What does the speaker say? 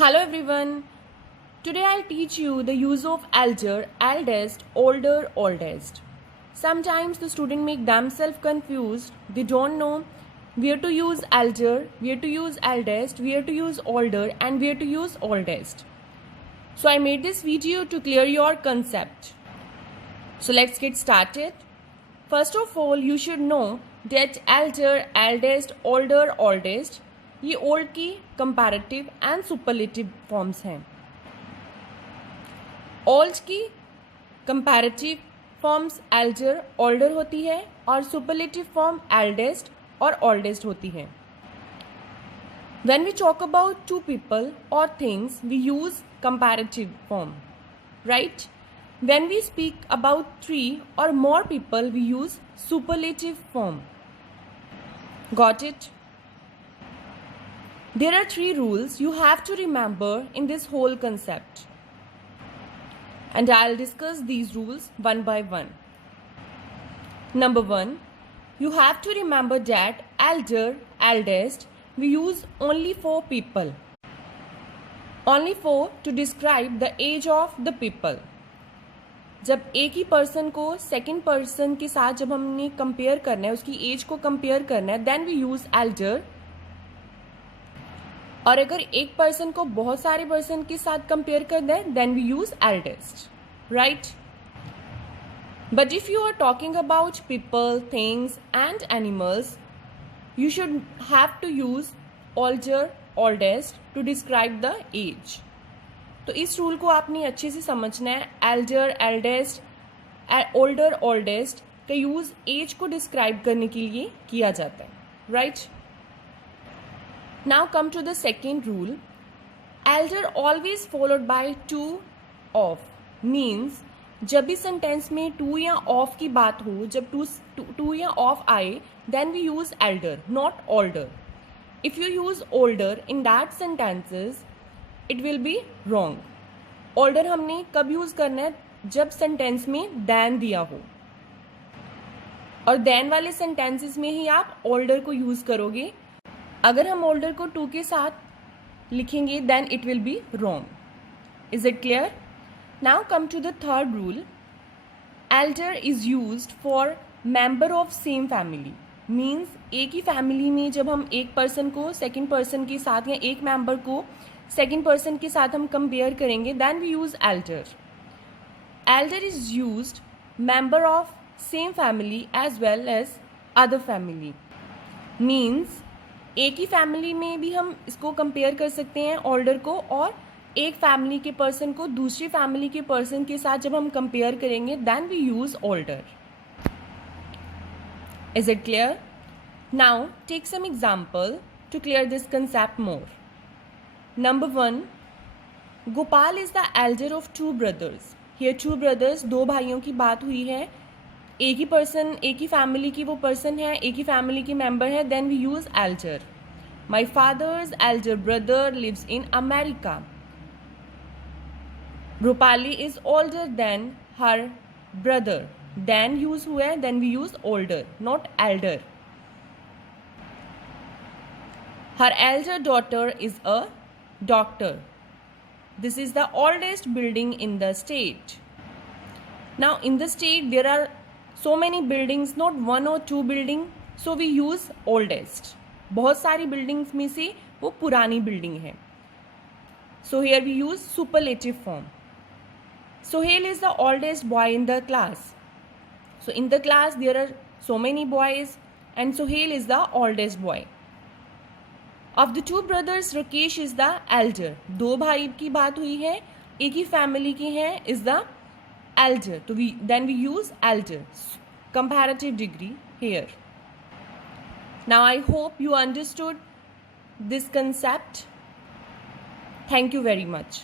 Hello everyone. Today I'll teach you the use of elder, eldest, older, oldest. Sometimes the student make themselves confused. They don't know where to use elder, where to use eldest, where to use older and where to use oldest. So I made this video to clear your concept. So let's get started. First of all, you should know that elder, eldest, older, oldest ये old की comparative and superlative forms हैं. Old की comparative forms elder, older होती है और superlative form eldest और oldest होती है. When we talk about two people or things we use comparative form, right? When we speak about three or more people we use superlative form. Got it? There are three rules you have to remember in this whole concept, and I'll discuss these rules one by one. Number one, you have to remember that elder, eldest, we use only for people. Only for to describe the age of the people. जब एक ही पर्सन को second person के साथ जब हमने कंपेयर करना है, उसकी एज को कंपेयर करना है, देन वी यूज एल्डर. और अगर एक पर्सन को बहुत सारे पर्सन के साथ कंपेयर करना है, then we use eldest, right? But if you are talking about people, things and animals, you should have to use older, oldest to describe the age. तो इस रूल को आपने अच्छे से समझना है. एल्डर, एल्डेस्ट, ओल्डर, ओल्डेस्ट का use age को डिस्क्राइब करने के लिए किया जाता है, right? Now come to the second rule. Elder always followed by to, of. Means जब भी सेंटेंस में to या of की बात हो, जब to या of आए, then we use elder, not older. If you use older in that sentences, it will be wrong. Older हमने कब यूज करना है? जब सेंटेंस में than दिया हो, और then वाले सेंटेंसेस में ही आप older को यूज करोगे. अगर हम ओल्डर को टू के साथ लिखेंगे then it will be wrong. Is it clear? Now come to the third rule. Elder is used for member of same family. Means एक ही फैमिली में जब हम एक पर्सन को सेकेंड पर्सन के साथ या एक मेंबर को सेकेंड पर्सन के साथ हम कंपेयर करेंगे, then we use elder. Elder is used member of same family as well as other family. Means एक ही फैमिली में भी हम इसको कंपेयर कर सकते हैं ओल्डर को, और एक फैमिली के पर्सन को दूसरी फैमिली के पर्सन के साथ जब हम कंपेयर करेंगे, then we use older. Is it clear? Now take some example to clear this concept more. Number one, Gopal is the elder of two brothers. Here two brothers, दो भाइयों की बात हुई है. एक ही पर्सन, एक ही फैमिली की वो पर्सन है, एक ही फैमिली के मेंबर है, then we use elder. My father's elder brother lives in America. Rupali is older than her brother. Then use हुआ है, then we use older, not elder. Her elder daughter is a doctor. This is the oldest building in the state. Now in the state there are so many buildings, not one or two building, so we use oldest. बहुत सारी buildings में से वो पुरानी building है, so here we use superlative form. Sohail is the oldest boy in the class. So in the class there are so many boys and Sohail is the oldest boy. Of the two brothers, Rakesh is the elder. दो भाई की बात हुई है, एक ही family के हैं, is the elder. So then we use elder, comparative degree here. Now I hope you understood this concept. Thank you very much.